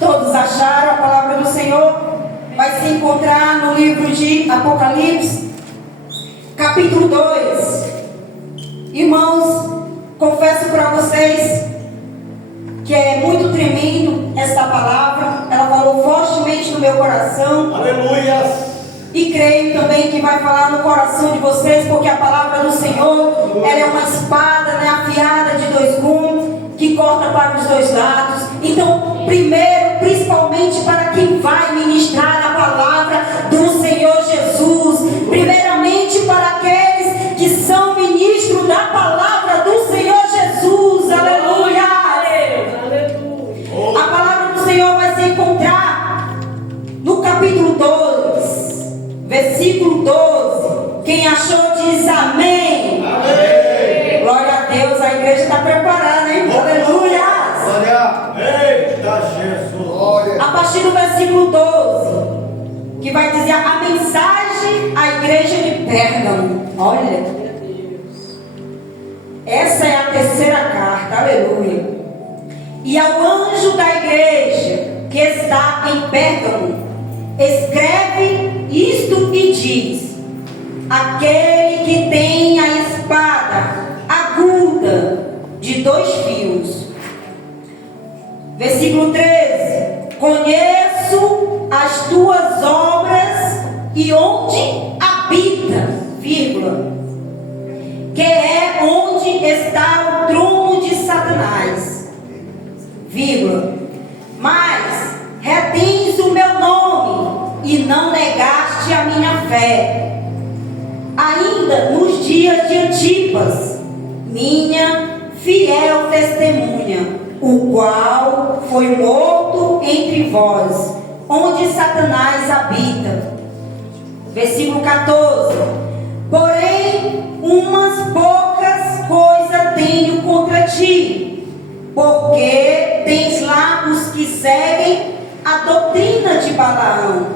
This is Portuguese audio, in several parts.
Todos acharam? A palavra do Senhor vai se encontrar no livro de Apocalipse, capítulo 2. Irmãos, confesso para vocês que é muito tremendo esta palavra. Ela falou fortemente no meu coração. Aleluia! E creio também que vai falar no coração de vocês, porque a palavra do Senhor, ela é uma espada, né, afiada de dois gumes, que corta para os dois lados. Então, primeiro, principalmente para quem vai ministrar a palavra do Senhor Jesus, primeiramente para aqueles que são ministros da palavra do Senhor Jesus. Aleluia! A palavra do Senhor vai se encontrar no capítulo 2, versículo 12. Quem achou diz amém. Amém. Glória a Deus, a igreja está preparada, hein? Aleluia. Glória. Eita Jesus. Glória. A partir do versículo 12, que vai dizer a mensagem à igreja de Pérgamo. Olha, essa é a terceira carta. Aleluia. E ao anjo da igreja que está em Pérgamo, escreve isto e diz: aquele que tem a espada aguda de 2 fios. Versículo 13: conheço as tuas obras e onde habita, vírgula, que é onde está o trono de Satanás, vírgula, mas retens o meu nome e não negaste a minha fé, ainda nos dias de Antipas, minha fiel testemunha, o qual foi morto entre vós, onde Satanás habita. Versículo 14: porém, umas poucas coisas tenho contra ti, porque tens lá os que seguem a doutrina de Balaão,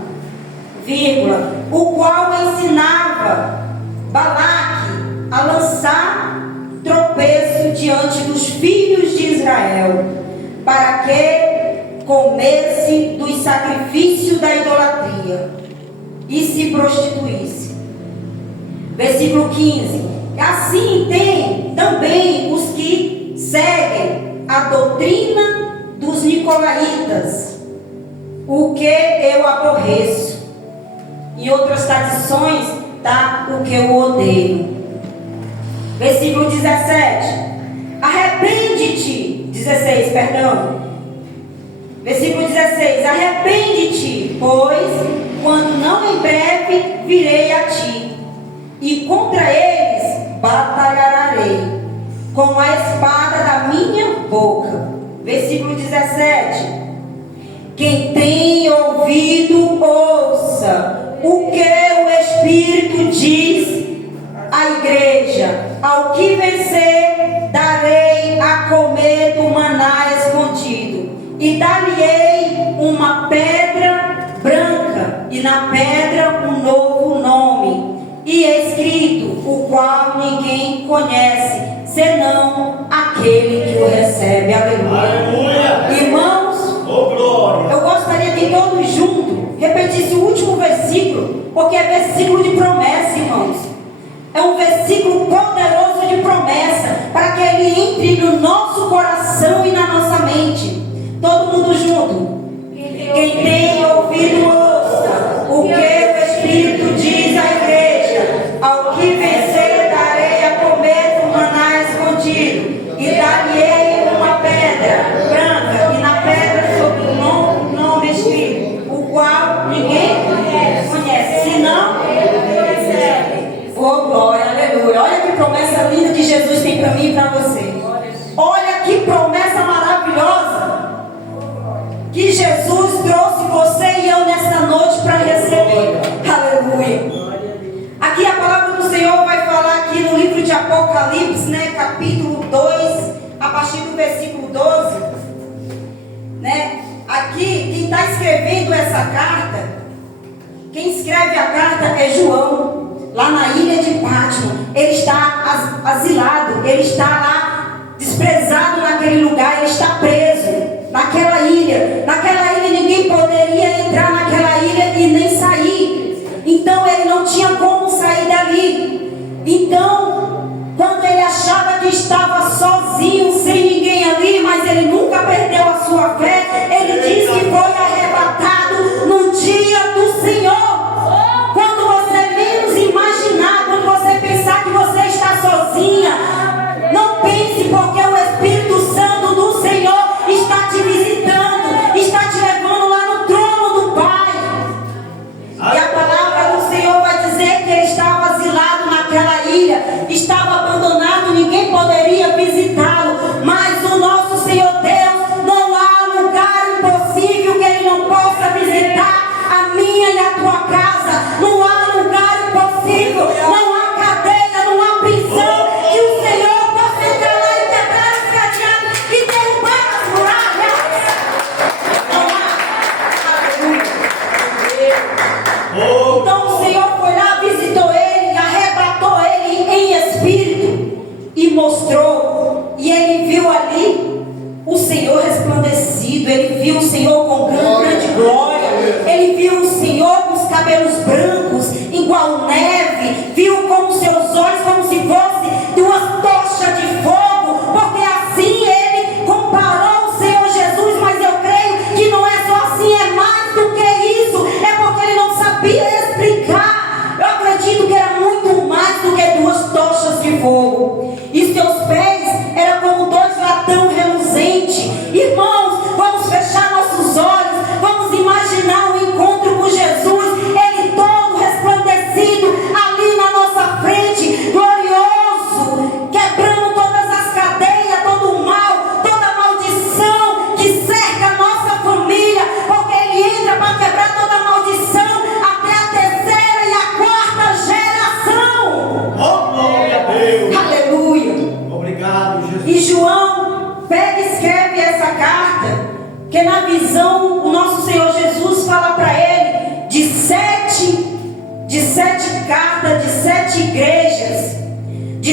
vírgula, o qual ensinava Balaque a lançar tropeço diante dos filhos de Israel, para que comesse dos sacrifícios da idolatria e se prostituísse. Versículo 15: assim tem também os que seguem a doutrina dos nicolaítas, o que eu aborreço. Em outras tradições está o que eu odeio. Versículo 17: arrepende-te, 16, perdão. Versículo 16: arrepende-te, pois quando não em breve virei a ti, e contra eles batalharei com a espada da minha boca. Versículo 17: quem tem ouvido, ouça o que o Espírito diz à igreja. Ao que vencer, darei a comer do maná escondido, e dar-lhe-ei uma pedra branca, e na pedra um novo nome, e escrito, o qual ninguém conhece, senão aquele que o recebe. Aleluia. Aleluia. Irmãos, Oh, glória. eu gostaria que todos juntos repetissem o último versículo, porque é versículo de promessa, irmãos. É um versículo poderoso de promessa, para que ele entre no nosso coração e na nossa mente. Todo mundo junto. Quem tem ouvido, ouça o que o Espírito diz à igreja. Ao que vencer, darei a comer do maná escondido, e dar-lhe-ei uma pedra branca, e na pedra sobre o nome escrito, o qual ninguém conhece, senão oh, glória, aleluia. Olha que promessa linda que Jesus tem para mim e para você. Olha que promessa maravilhosa que Jesus trouxe você e eu nesta noite para receber. Aleluia. Aqui a palavra do Senhor vai falar aqui no livro de Apocalipse, né, capítulo 2, a partir do versículo 12, né? Aqui quem está escrevendo essa carta, quem escreve a carta é João. Lá na ilha de Pátmos, ele está asilado, ele está lá desprezado naquele lugar, ele está preso naquela ilha tinha como sair dali. Então, quando ele achava que estava sozinho, sem ninguém ali, mas ele nunca perdeu a sua fé, ele diz que foi arrebatado no dia do Senhor. Quando você menos imaginar, quando você pensar que você está sozinha, não pense, porque o Espírito Santo do Senhor está te visitando, está te levando lá no trono do Pai. E a palavra do Senhor vai dizer que ele estava asilado naquela ilha, estava abandonado, ninguém poderia visitá-lo. Mas o nosso Senhor Deus, não há lugar impossível que ele não possa visitar a minha e a tua casa. Não há lugar impossível, não há cadeia, não há prisão que o Senhor possa entrar lá e quebrar os cadeados e derrubar as muralhas. Então o Senhor foi lá, visitou ele, arrebatou ele em espírito e mostrou. E ele viu ali o Senhor resplandecido, ele viu o Senhor com grande glória, ele viu o Senhor com os cabelos brancos, igual neve, viu com os seus olhos como se fosse de uma tocha de fogo, porque assim ele comparou o Senhor Jesus. Mas eu creio que não é só assim, é mais do que isso, é porque ele não sabia explicar. Eu acredito que era muito mais do que duas tochas de fogo, e seus pés eram como dois latão reluzente. Irmãos, vamos fechar nossos olhos, vamos imaginar um encontro com Jesus, ele todo resplandecido ali na nossa frente, glorioso, quebrando todas as cadeias, todo o mal, toda a maldição que cerca a nossa família, porque ele entra para quebrar toda a maldição até a terceira e a quarta geração. Oh, glória a Deus. Aleluia. Obrigado, Jesus. E João pega e escreve essa carta, que na visão o nosso Senhor Jesus fala para ele de sete cartas, de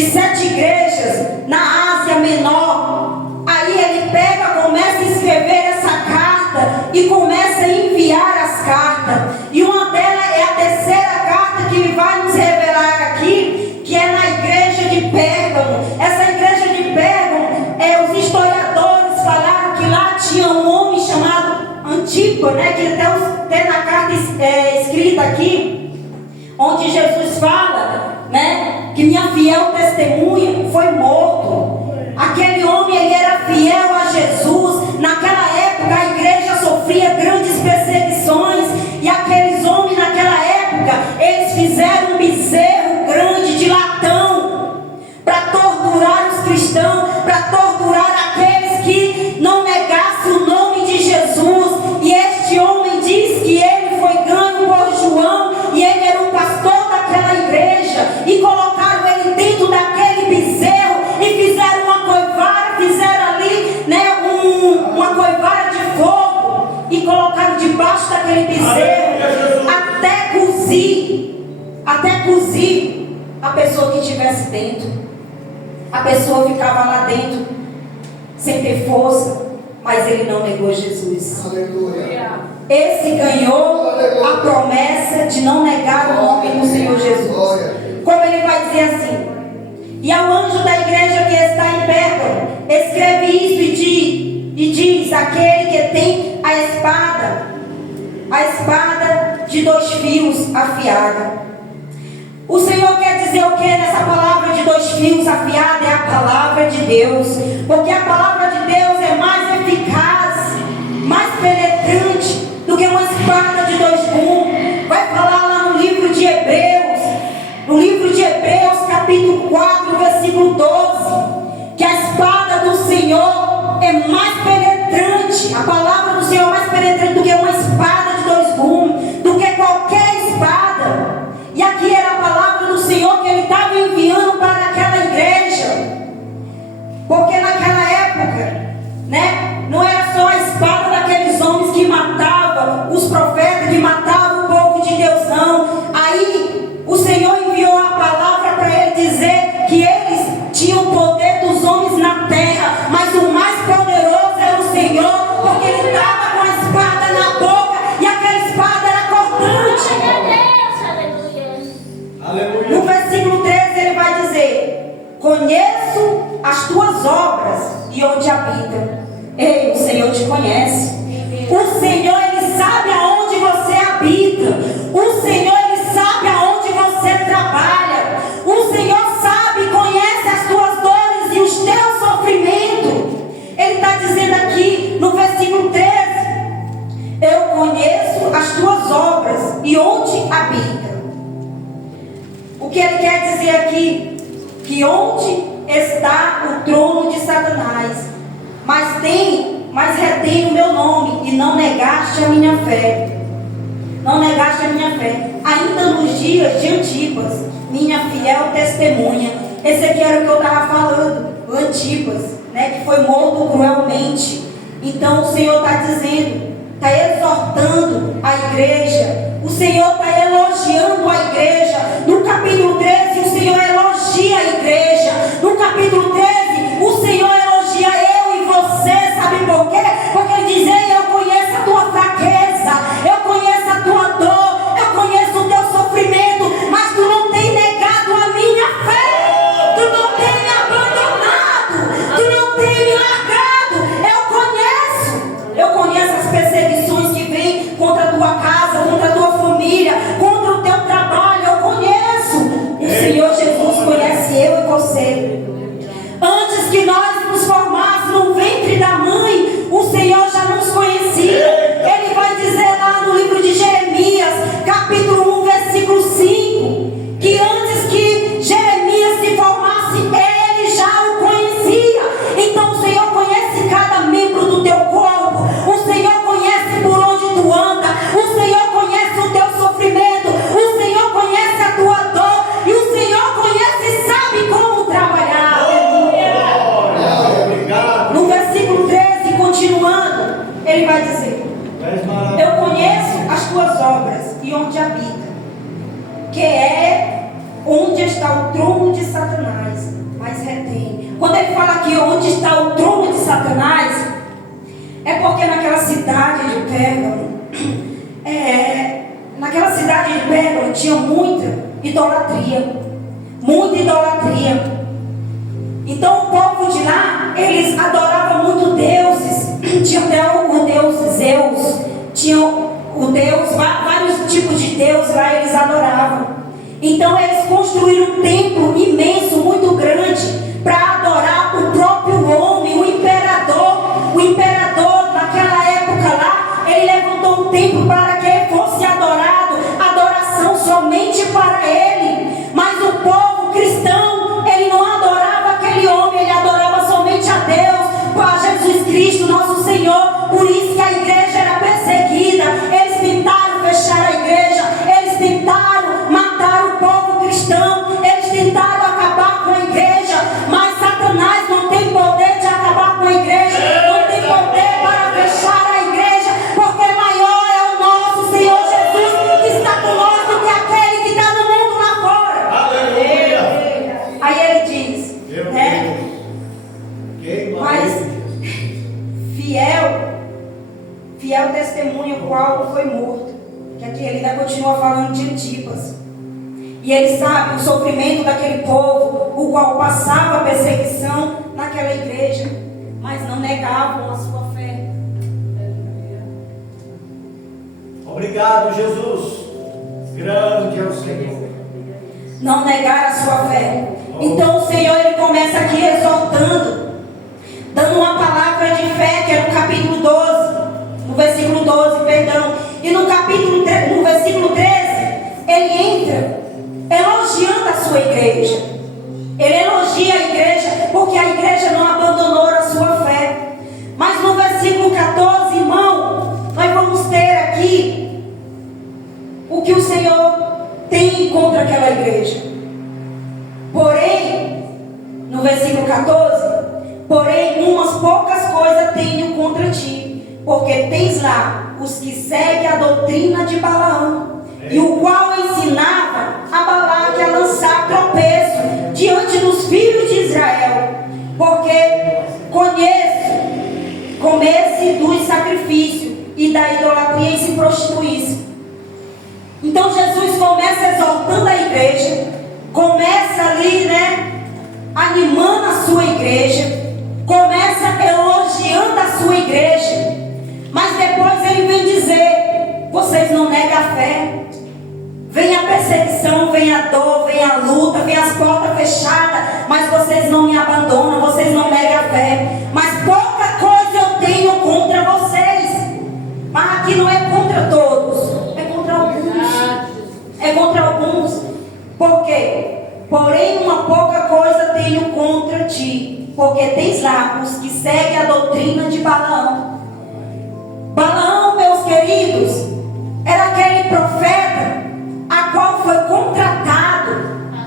sete igrejas na Ásia Menor. Aí ele pega, começa a escrever essa carta e começa a enviar as cartas. E uma delas é a terceira carta que ele vai nos revelar aqui, que é na igreja de Pérgamo. Essa igreja de Pérgamo, os historiadores falaram que lá tinha um homem chamado Antípano, que até na carta escrita aqui, onde Jesus fala, que minha fiel testemunha foi morto. Aquele homem, ele era fiel a Jesus. Naquela época a igreja sofria grandes perseguições, e aqueles homens naquela época, eles fizeram um bezerro grande de latão para torturar os cristãos, para torturar aqueles que não negassem o nome de Jesus. E este homem diz que ele foi ganho por João, e ele era um pastor daquela igreja, e colocaram ele dentro daquele bezerro e fizeram uma coivara, fizeram ali uma coivara de fogo e colocaram debaixo daquele bezerro até cozir a pessoa que estivesse dentro. A pessoa ficava lá dentro sem ter força, mas ele não negou Jesus. Aleluia. Esse ganhou a promessa de não negar o nome do Senhor Jesus. Como ele vai dizer assim: e ao anjo da igreja que está em Pérgamo, escreve isso e diz: aquele que tem a espada de 2 fios afiada. O Senhor quer dizer o que nessa palavra de 2 fios afiada? É a palavra de Deus, porque a palavra de Deus é mais eficaz, mais penetrante do que uma espada de 2 gumes. Vai falar lá no livro de Hebreus, capítulo 4, versículo 12, que a espada do Senhor é mais penetrante, a palavra do Senhor é mais penetrante do que uma espada de 2 gumes, do que qualquer espada. E aqui era a palavra do Senhor que ele estava enviando para aquela igreja, porque naquela época, não era só a espada daqueles homens que matavam os profetas, que matavam o povo de Deus, não. Aí o Senhor enviou a palavra para ele dizer que eles tinham o poder dos homens na terra, mas o mais poderoso era o Senhor, porque ele estava com a espada na boca, e aquela espada era conheço as tuas obras e onde habita. Ei, o Senhor te conhece. O Senhor, Ele sabe aonde você habita. O Senhor, Ele sabe aonde você trabalha. O Senhor sabe, conhece as tuas dores e os teus sofrimentos. Ele está dizendo aqui no versículo 13: eu conheço as tuas obras e onde habita. O que ele quer dizer aqui? Que onde está o trono de Satanás, mas retém o meu nome e não negaste a minha fé. Não negaste a minha fé. Ainda nos dias de Antipas, minha fiel testemunha. Esse aqui era o que eu estava falando, o Antipas, né, que foi morto cruelmente. Então o Senhor está dizendo, está exortando a igreja. O Senhor está elogiando a igreja. No capítulo 13, o Senhor elogia a igreja. No capítulo 13, o Senhor elogia eu e você. Sabe por quê? Porque Ele diz: ei, eu conheço a tua fraqueza, eu conheço a tua dor, eu conheço o teu sofrimento, mas tu não tem negado a minha fé, tu não tem me abandonado, tu não tem me largado. Eu conheço as perseguições que vêm contra a tua casa, contra a tua família, contra o teu trabalho. Eu conheço. O Senhor Jesus conhece eu e você. Antes que nós nos formássemos no ventre da mãe, o Senhor já nos conhecia. Ele vai dizer lá no livro de Jeremias, capítulo 1, versículo 5, que antes que Jeremias se formasse, ele já o conhecia. Então o Senhor conhece cada membro do teu corpo. O Senhor conhece por onde tu anda. O Senhor conhece o teu sofrimento. O Senhor conhece a tua dor. E o Senhor conhece e sabe como trabalhar. No versículo 13, continuando, ele vai dizer: eu conheço as tuas obras e onde habita, que é onde está o trono de Satanás, mas retém. Quando ele fala aqui onde está o trono de Satanás, é porque naquela cidade de Pérgamo, tinha muita idolatria. Muita idolatria. Então o povo de lá, eles adoravam muito deuses. Tinha até o deus Zeus, tinha o deus, vários tipos de deuses lá eles adoravam. Então eles construíram um templo imenso, muito grande, para adorar o próprio homem, o imperador. O imperador naquela época lá, ele levantou um templo para que fosse adorado, adoração somente para ele. Mas o povo cristão, ele não adorava aquele homem, ele adorava somente a Deus, para Jesus Cristo, nosso Senhor. Por isso que a igreja era perseguida. Eles tentaram fechar a igreja, eles tentaram matar o povo cristão, eles tentaram acabar com a igreja, mas Satanás não tem poder de acabar com a igreja, não tem poder para fechar a igreja, porque maior é o nosso Senhor Jesus que está conosco do que aquele que está no mundo lá fora. Aleluia. Aí ele diz, né? Mas fiel testemunho, o qual foi morto. Que aqui ele ainda continua falando de Antipas. E ele sabe o sofrimento daquele povo, o qual passava a perseguição naquela igreja, mas não negavam a sua fé. Obrigado, Jesus. Grande é o Senhor. Não negaram a sua fé. Então o Senhor, ele começa aqui exortando, dando uma palavra de fé, que é no capítulo 12, no versículo 12, perdão. E no capítulo 13, no versículo 13, ele entra elogiando a sua igreja. Ele elogia a igreja, porque a igreja não abandonou a sua fé. Mas no versículo 14, irmão, nós vamos ter aqui o que o Senhor tem contra aquela igreja. Porém, no versículo 14, porém, umas poucas coisas tenho contra ti, porque tens lá os que seguem a doutrina de Balaão, e o qual ensinava a Balaque a lançar tropeço diante dos filhos de Israel, porque comesse dos sacrifícios e da idolatria e se prostituísse. Então Jesus começa exortando a igreja, começa ali, né, animando a sua igreja, começa elogiando a sua igreja, mas depois ele vem dizer: vocês não negam a fé. Vem a perseguição, vem a dor, vem a luta, vem as portas fechadas, mas vocês não me abandonam, vocês não negam a fé. Mas pouca coisa eu tenho contra vocês. Mas aqui não é contra todos, é contra alguns. É contra alguns. Por quê? Porém, uma pouca coisa tenho contra ti, porque tens lábios que seguem a doutrina de Balaão. Balaão, meus queridos, era aquele profeta a qual foi contratado.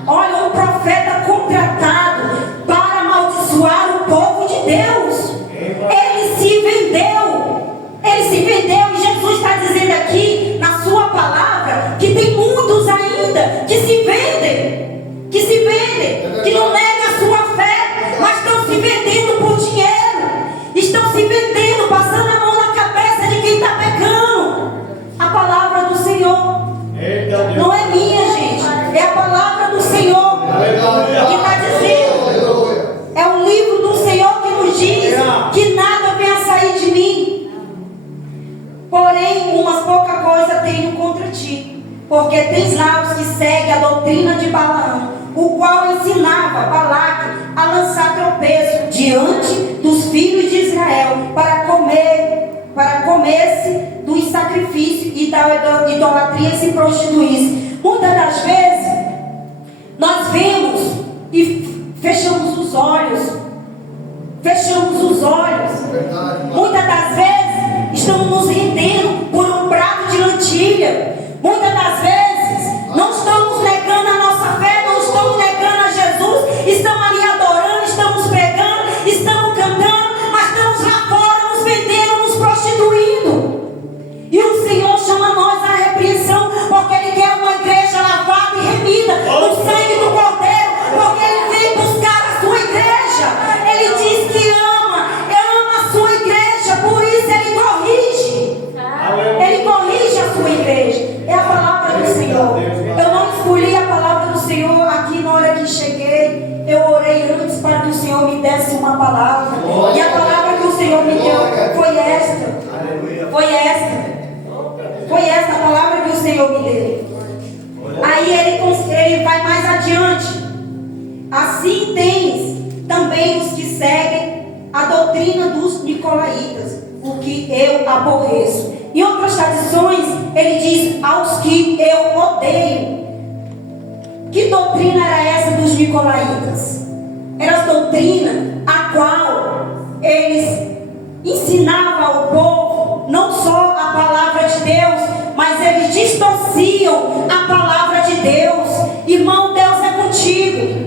Olha, um profeta contratado para amaldiçoar o povo de Deus. Ele se vendeu. Ele se vendeu. E Jesus está dizendo aqui na sua palavra que tem muitos ainda que se vendem, que não negam a sua fé, mas estão se vendendo por dinheiro, estão se vendendo, passando a mão na cabeça de quem está pecando. A palavra do Senhor não é minha, gente, é a palavra do Senhor que está dizendo. É o livro do Senhor que nos diz que nada venha sair de mim. Porém, umas pouca coisa tenho contra ti, porque tens lábios que seguem a doutrina de Balaão, o qual ensinava Balaque a lançar tropeço diante dos filhos de Israel, para comer-se dos sacrifícios e da idolatria e se prostituísse. Muitas das vezes nós vemos e fechamos os olhos. Muitas das vezes estamos nos rendendo por um prato de lentilha. Muitas das vezes não estamos negando a nossa fé, não estamos negando a Jesus, estamos ali adorando, estamos pregando, estamos cantando, mas estamos lá fora nos vendendo, nos prostituindo. E o Senhor chama nós à repreensão, porque Ele quer uma igreja lavada e remida no sangue do Cordeiro, porque Ele vem buscar a sua igreja. Ele diz que ama a sua igreja, por isso Ele corrige a sua igreja. É a palavra do Senhor. Eu não escolhi a palavra do Senhor aqui na hora que cheguei. Eu orei antes para que o Senhor me desse uma palavra. E a palavra que o Senhor me deu foi esta. Foi esta a palavra que o Senhor me deu. Aí ele vai mais adiante. Assim tens também os que seguem a doutrina dos nicolaítas, o que eu aborreço. Em outras tradições, ele diz aos que eu odeio. Que doutrina era essa dos nicolaítas? Era a doutrina a qual eles ensinavam ao povo não só a palavra de Deus, mas eles distorciam a palavra de Deus. Irmão, Deus é contigo.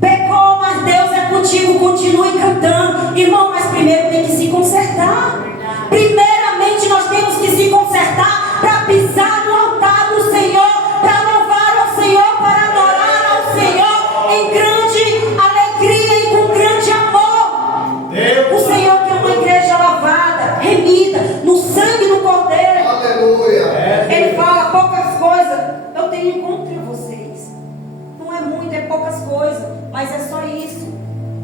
Pecou, mas Deus é contigo. Continue cantando. Irmão, mas primeiro tem que se consertar. Primeiramente nós temos que se consertar para pisar no altar do Senhor, para louvar ao Senhor, para adorar ao Senhor em grande alegria e com grande amor. O Senhor quer uma igreja lavada, remida, no sangue do Cordeiro. Aleluia. Ele fala poucas coisas eu tenho contra vocês. Não é muito, é poucas coisas, mas é só isso.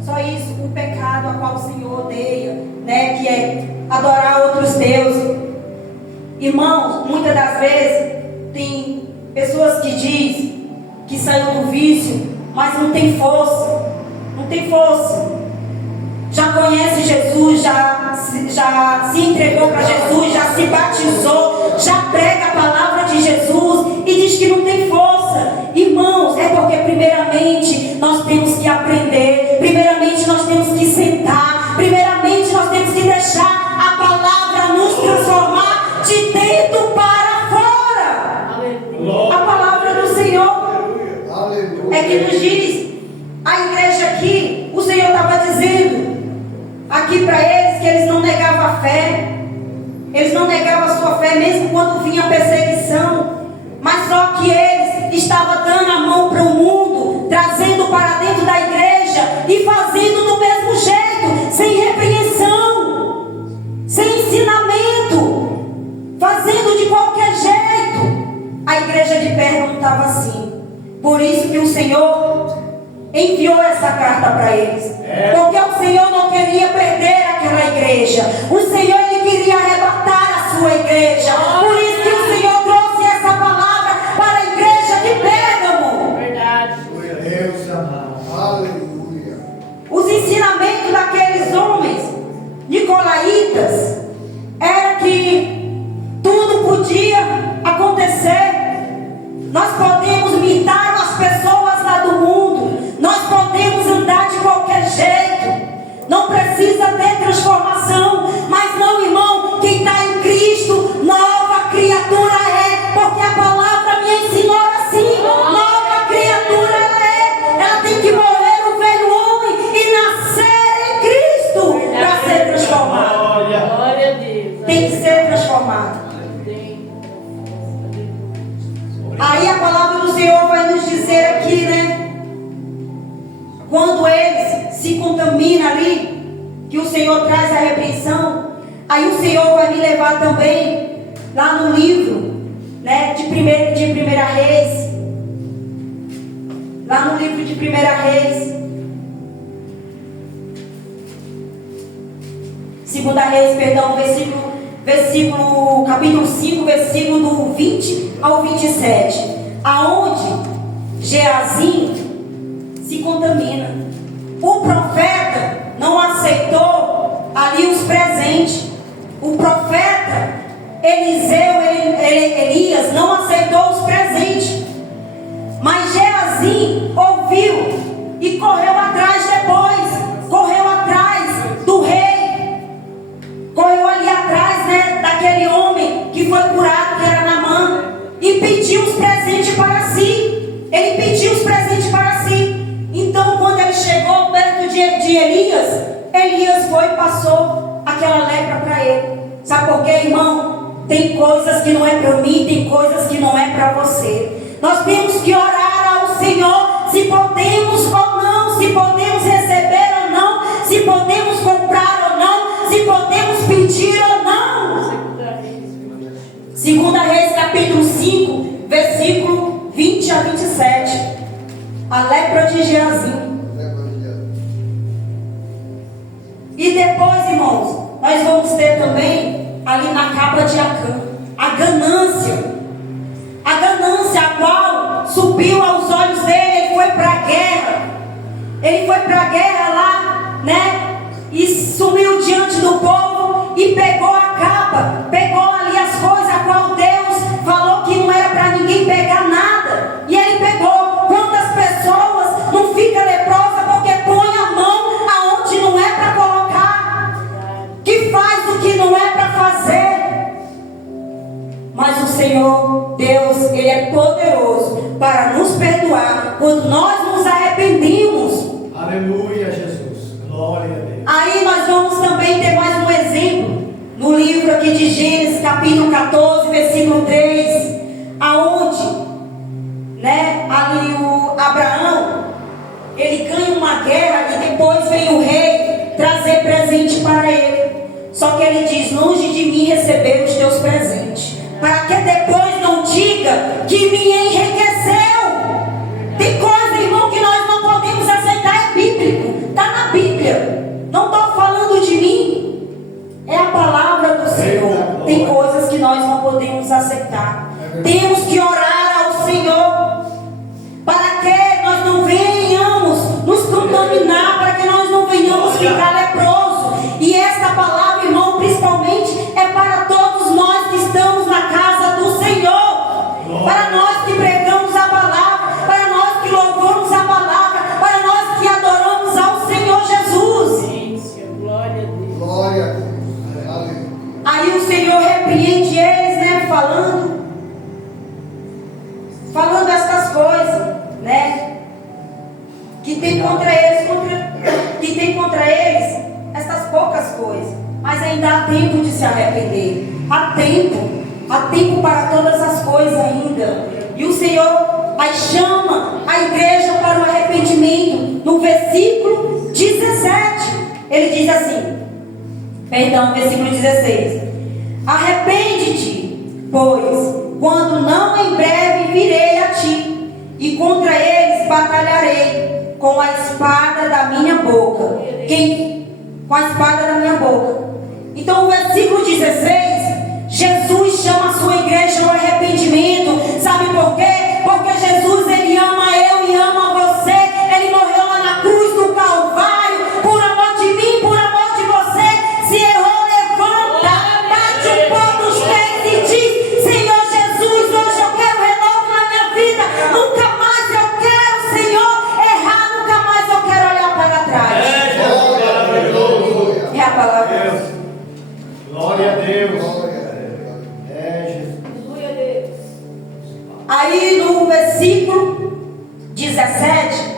Só isso, o pecado a qual o Senhor odeia, né? Que é adorar outros deuses. Irmãos, muitas das vezes tem pessoas que dizem que saiu do vício, mas não tem força. Não tem força. Já conhece Jesus, já se entregou para Jesus, já se batizou, já prega a palavra de Jesus e diz que não tem força. Irmãos, é porque primeiramente nós temos que aprender, primeiramente nós temos que sentar, primeiramente nós temos que deixar a palavra nos transformar de dentro para fora. Aleluia. A palavra do Senhor. Aleluia. É que nos diz, a igreja aqui, o Senhor estava dizendo aqui para eles que eles não negavam a fé, eles não negavam a sua fé mesmo quando vinha a perseguição, mas só que eles estavam dando a mão para o mundo, trazendo para dentro da igreja e fazendo do mesmo jeito, sem repreensão, sem ensinamento, fazendo de qualquer jeito. A igreja de Pérgamo não estava assim. Por isso que o Senhor enviou essa carta para eles. Porque o Senhor não queria perder aquela igreja. O Senhor, Ele queria arrebatar a sua igreja. Por isso que o Senhor trouxe essa palavra para a igreja de Pérgamo. Verdade. Deus amado. Aleluia. Os ensinamentos daqueles homens nicolaítas era que tudo podia acontecer. Nós podemos imitar as pessoas lá do mundo. Nós podemos andar de qualquer jeito. Não precisa ter transformação. Mas não, irmão, quem está em Cristo, nova criatura é. Porque a palavra me ensinou assim. Nova criatura ela é. Ela tem que morrer o velho homem e nascer em Cristo para ser transformado. Glória a Deus. Tem que ser transformado. Aí a palavra do Senhor vai nos dizer aqui, né? Quando eles se contaminam ali, que o Senhor traz a repreensão, aí o Senhor vai me levar também lá no livro, né? De Primeira Reis. Lá no livro de Primeira Reis. Segunda Reis, perdão, capítulo 5, versículo do 20 ao 27, aonde Geazim se contamina. O profeta não aceitou ali os presentes. O profeta Elias não aceitou os presentes. Mas Geazim ouviu e correu atrás depois. Correu atrás do rei. Correu ali atrás, né, daquele homem que foi curado, que era Naamã, e pediu os presentes para si. Ele pediu os presentes para si. Então, quando ele chegou perto de Elias, Elias foi e passou aquela lepra para ele. Sabe por quê, irmão? Tem coisas que não é para mim, tem coisas que não é para você. Nós temos que orar ao Senhor se podemos ou não, se podemos receber ou não, se podemos comprar ou não, se podemos pedir ou não. Segunda Reis, capítulo 5, versículo 20 a 27. A lepra de Geazim. E depois, irmãos, nós vamos ter também ali na capa de Acã a ganância. A ganância a qual subiu aos olhos dele. Ele foi para a guerra. Ele foi para a guerra lá, né? E sumiu diante do povo e pegou a capa, pegou ali as coisas a qual Deus falou que não era para ninguém pegar nada. E ele pegou. Quantas pessoas não ficam leprosas porque põe a mão aonde não é para colocar, que faz o que não é para fazer? Mas o Senhor, Deus, Ele é poderoso para nos perdoar quando nós nos arrependemos. Aleluia, Jesus. Glória a Deus. Aí nós vamos também ter mais um exemplo no livro aqui de Gênesis, capítulo 14, versículo 3, aonde, né, ali o Abraão, ele ganha uma guerra e depois vem o rei trazer presente para ele. Só que ele diz: longe de mim receber os teus presentes, para que depois não diga que me enriqueceu. Tem coisa, irmão, que nós não podemos aceitar. É bíblico, está na Bíblia. Não estou falando de mim, é a palavra do Senhor. Tem coisas que nós não podemos aceitar. Temos que orar ao Senhor para que nós não venhamos nos contaminar, para que nós não venhamos ficar leprosos. E esta palavra, irmão, principalmente é para todos nós que estamos na casa do Senhor, para nós que pregamos a palavra, para nós que louvamos a palavra, para nós que adoramos ao Senhor Jesus. Glória a Deus. Glória a Deus. Aleluia. Aí o Senhor repreende eles, né, falando estas coisas, né, que tem contra eles essas poucas coisas, mas ainda há tempo de se arrepender. Há tempo para todas as coisas ainda. E o Senhor aí chama a igreja para o arrependimento. No versículo 17, ele diz assim, versículo 16: arrepende-te, pois, quando não em breve virei a ti, e contra eles batalharei com a espada da minha boca. Com a espada da minha boca. Então o versículo 16, Jesus chama a sua igreja ao arrependimento. Sabe por quê? Porque Jesus, ele ama eu e ama você. Ele morreu lá na cruz do Calvário, por amor de mim, por amor de você. Se errou, levanta, bate o pó dos pés e diz: Senhor Jesus, hoje eu quero renovo na minha vida. Nunca mais eu quero, Senhor, errar. Nunca mais eu quero olhar para trás. É a palavra de Deus. Glória a Deus. Glória a Deus. É, Jesus. Aí no versículo 17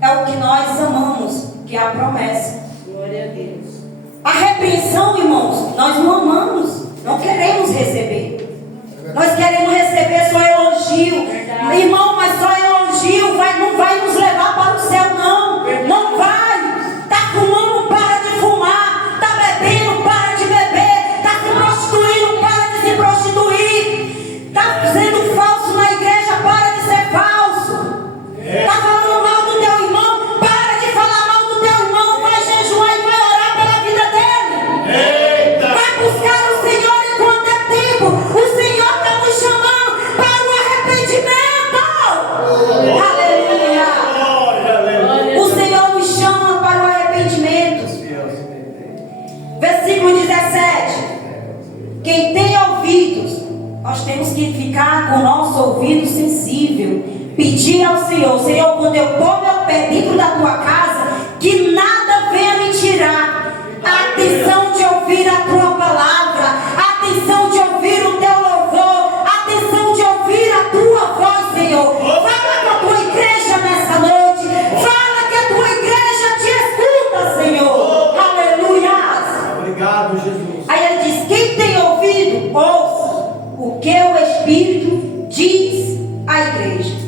é o que nós amamos, que é a promessa. Glória a Deus. A repreensão, irmãos, nós não amamos, não queremos receber. Nós queremos receber só elogio. Verdade. Irmão, mas só elogio não vai nos levar para o céu, não. Não vai. Está fumando, para de fumar. Está bebendo, para de beber. Está se prostituindo, para de se prostituir. Está sendo falso na igreja, para de ser falso. Está falando mal do teu irmão, para de falar mal do teu irmão. Vai jejuar e vai orar pela vida dele. Eita! Vai buscar o Senhor enquanto é tempo. O Senhor está nos chamando para o arrependimento. Aleluia. Glória, aleluia. O Senhor nos chama para o arrependimento. Versículo 17. Quem tem ouvidos, nós temos que ficar com o nosso ouvido sensível. Pedir ao Senhor: Senhor, quando eu pôr meu pé dentro da tua casa, que nada venha me tirar a atenção de ouvir a tua palavra, a atenção de ouvir o teu louvor, a atenção de ouvir a tua voz, Senhor. Fala com a tua igreja nessa noite. Fala que a tua igreja te escuta, Senhor. Aleluia. Obrigado, Jesus. Aí ele diz: quem tem ouvido, ouça o que o Espírito diz à igreja.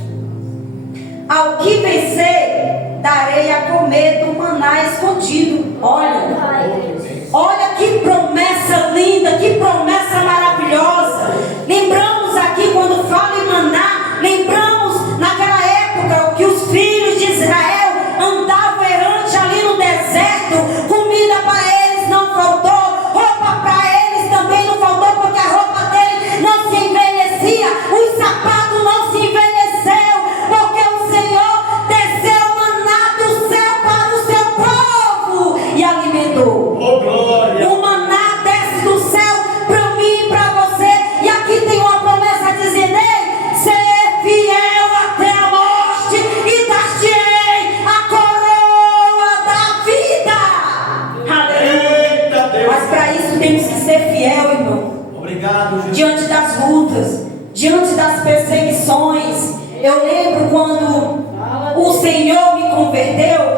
Ao que vencer, darei a comer do maná escondido. Olha que promessa linda, que promessa maravilhosa. Lembramos aqui, quando fala em maná, lembramos naquela época que os filhos de Israel andavam errante ali no deserto. Comida para eles não faltou, roupa para eles também não faltou, porque a roupa deles não se envelhecia, os sapatos não se envelheceu, porque o Senhor desceu maná do céu para o seu povo e alimentou. Oh, glória. O maná desce do céu para mim e para você. E aqui tem uma promessa dizendo: ei, ser fiel até a morte e dar-te-ei a coroa da vida. Aleluia. Eita, Deus. Mas para isso temos que ser fiel, irmão. Obrigado, Jesus. Diante das lutas, diante das perseguições. Eu lembro quando o Senhor me converteu.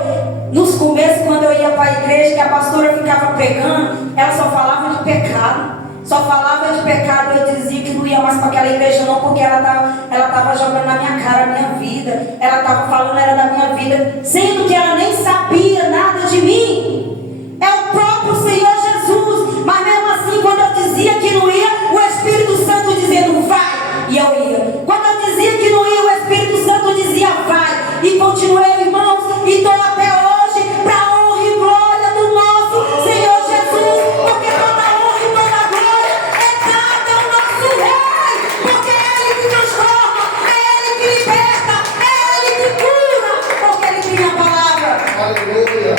Nos começos, quando eu ia para a igreja, que a pastora ficava pregando, ela só falava de pecado. Só falava de pecado. Eu dizia que não ia mais para aquela igreja não, porque ela estava jogando na minha cara a minha vida. Ela estava falando, era da minha vida, sendo que ela nem sabia nada de mim. É o próprio Senhor Jesus. Mas mesmo assim, quando eu dizia que não ia, o Espírito Santo dizendo vai, e eu ia. Quando eu dizia que não ia, o Espírito Santo dizia vai. E continuei, irmãos, e estou até hoje para a honra e glória do nosso Senhor Jesus. Porque toda honra e toda glória é dada ao nosso Rei. Porque é Ele que transforma, é Ele que liberta, é Ele que cura. Porque Ele tem a palavra. Aleluia.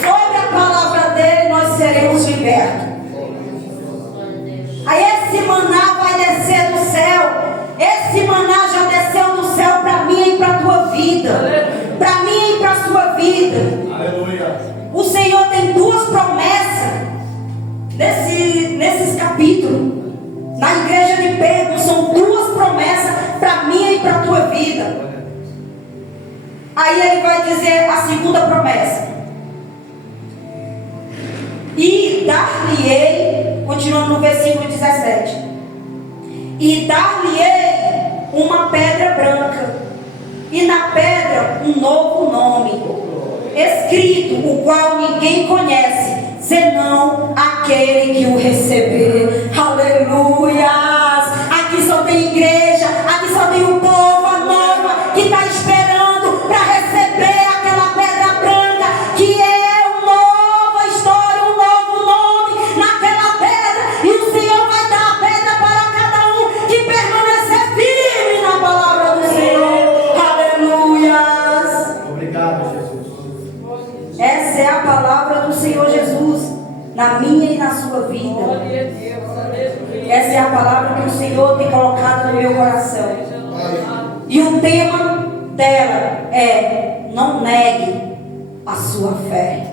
Sobre a palavra dele nós seremos libertos. Aí esse maná vai descer do céu. Esse maná já desceu do céu para mim e para a tua vida. Para mim e para a sua vida. Aleluia. O Senhor tem duas promessas nesses capítulos. Na igreja de Pedro são duas promessas para mim e para a tua vida. Aí ele vai dizer a segunda promessa: e dar-lhe-ei, continuando no versículo 17, e dar-lhe-ei uma pedra branca, e na pedra um novo nome, escrito, o qual ninguém conhece, senão aquele que o receber. Aleluias! Aqui só tem igreja, aqui só tem o povo, a noiva, que está esperando para receber aquela a palavra que o Senhor tem colocado no meu coração. E o tema dela é: não negue a sua fé.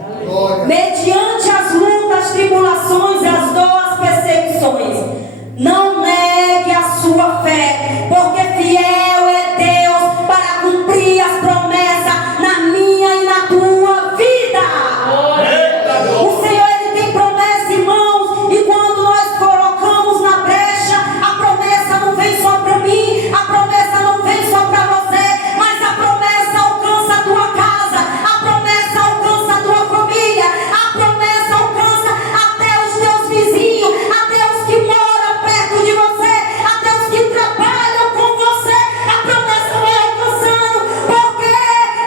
Mediante as lutas, tribulações, as dores, perseguições, não negue a sua fé, porque fiel é Deus para cumprir as promessas na minha e na tua vida. O Senhor, Ele tem promessa, irmãos, e quando nós colocamos na brecha, a promessa não vem só para mim, a promessa não vem só para você, mas a promessa alcança a tua casa, a promessa alcança a tua família, a promessa alcança até os teus vizinhos, até os que moram perto de você, até os que trabalham com você. A promessa vai alcançando, porque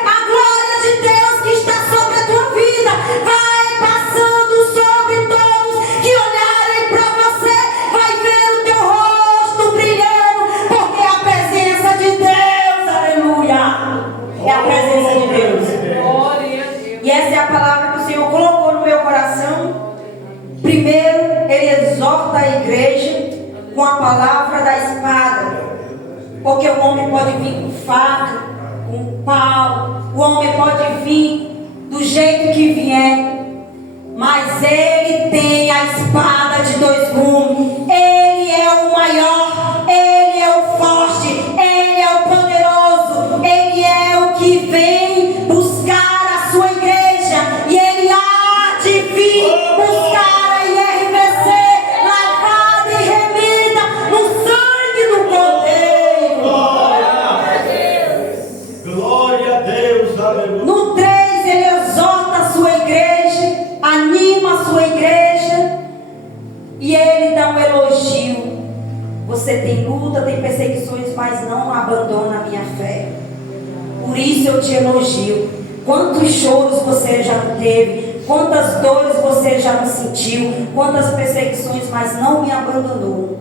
a glória de Deus que está sobre a tua vida vai passando sobre todos que olharem para você, vai ver o teu rosto brilhando, porque é a presença de Deus, aleluia, é a presença de Deus. Glória a Deus. E essa é a palavra que o Senhor colocou no meu coração. Primeiro, Ele exorta a igreja com a palavra da espada, porque o homem pode vir com faca, com pau, o homem pode vir do jeito que vier, mas Ele tem a espada de dois gumes. Ele é o maior, Ele é o forte, Ele é o poderoso, Ele é o que vem buscar a sua igreja, e Ele há de vir buscar a IRBC, lavada e remida no sangue do Cordeiro. Glória a Deus, aleluia. No 3, ele exorta a sua igreja, anima a sua igreja, e ele dá um elogio. Você tem luta, tem perseguições, mas não abandona a minha fé. Por isso eu te elogio. Quantos choros você já não teve, quantas dores você já não sentiu, quantas perseguições, mas não me abandonou.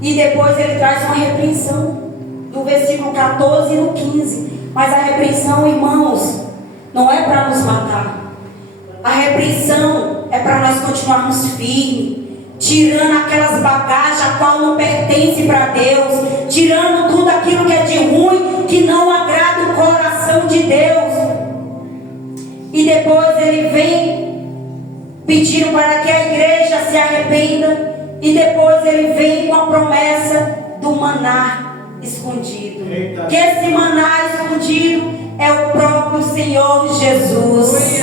E depois ele traz uma repreensão, do versículo 14 e no 15. Mas a repreensão, irmãos, não é para nos matar. A repreensão é para nós continuarmos firmes, tirando aquelas bagagens a qual não pertence para Deus, tirando tudo aquilo que é de ruim, que não agrada o coração de Deus. E depois ele vem pedindo para que a igreja se arrependa, e depois ele vem com a promessa do maná escondido. Eita. Que esse maná escondido é o próprio Senhor Jesus.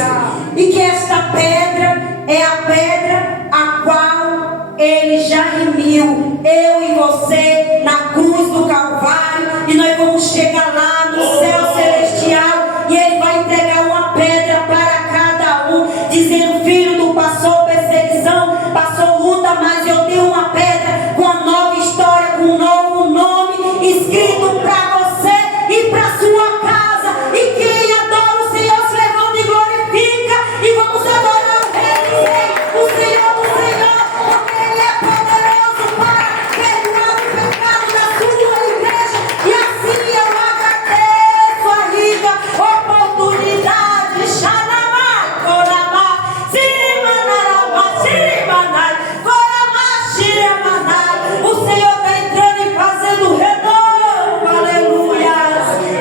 E que esta pedra é a pedra a qual Ele já remiu eu e você na cruz do Calvário, e nós vamos chegar lá no céu celestial, e Ele vai entregar uma pedra para cada um, dizendo: filho, tu passou perseguição, passou luta, mas eu dei uma pedra com a nova história, com um novo nome escrito para você e para sua casa. E quem adora o Senhor se levanta e glorifica, e vamos adorar o Rei dos Reis, o Senhor do Senhor, porque Ele é poderoso para perdoar o pecado da sua igreja. E assim eu agradeço a rica oportunidade. Xanamai, Coramá, Sirimanarama, Sirimanai, Coramá, Sirimanai. O Senhor está entrando e fazendo renovo, aleluia.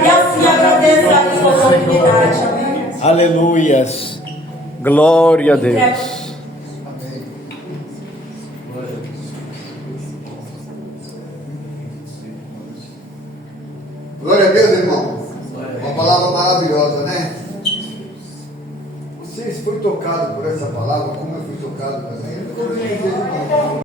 E assim agradeço a rica oportunidade, amém. Aleluias. Glória a Deus. Glória a Deus, irmão. Uma palavra maravilhosa, né? Vocês foram tocados por essa palavra, como eu fui tocado também. Eu não combinei, irmão.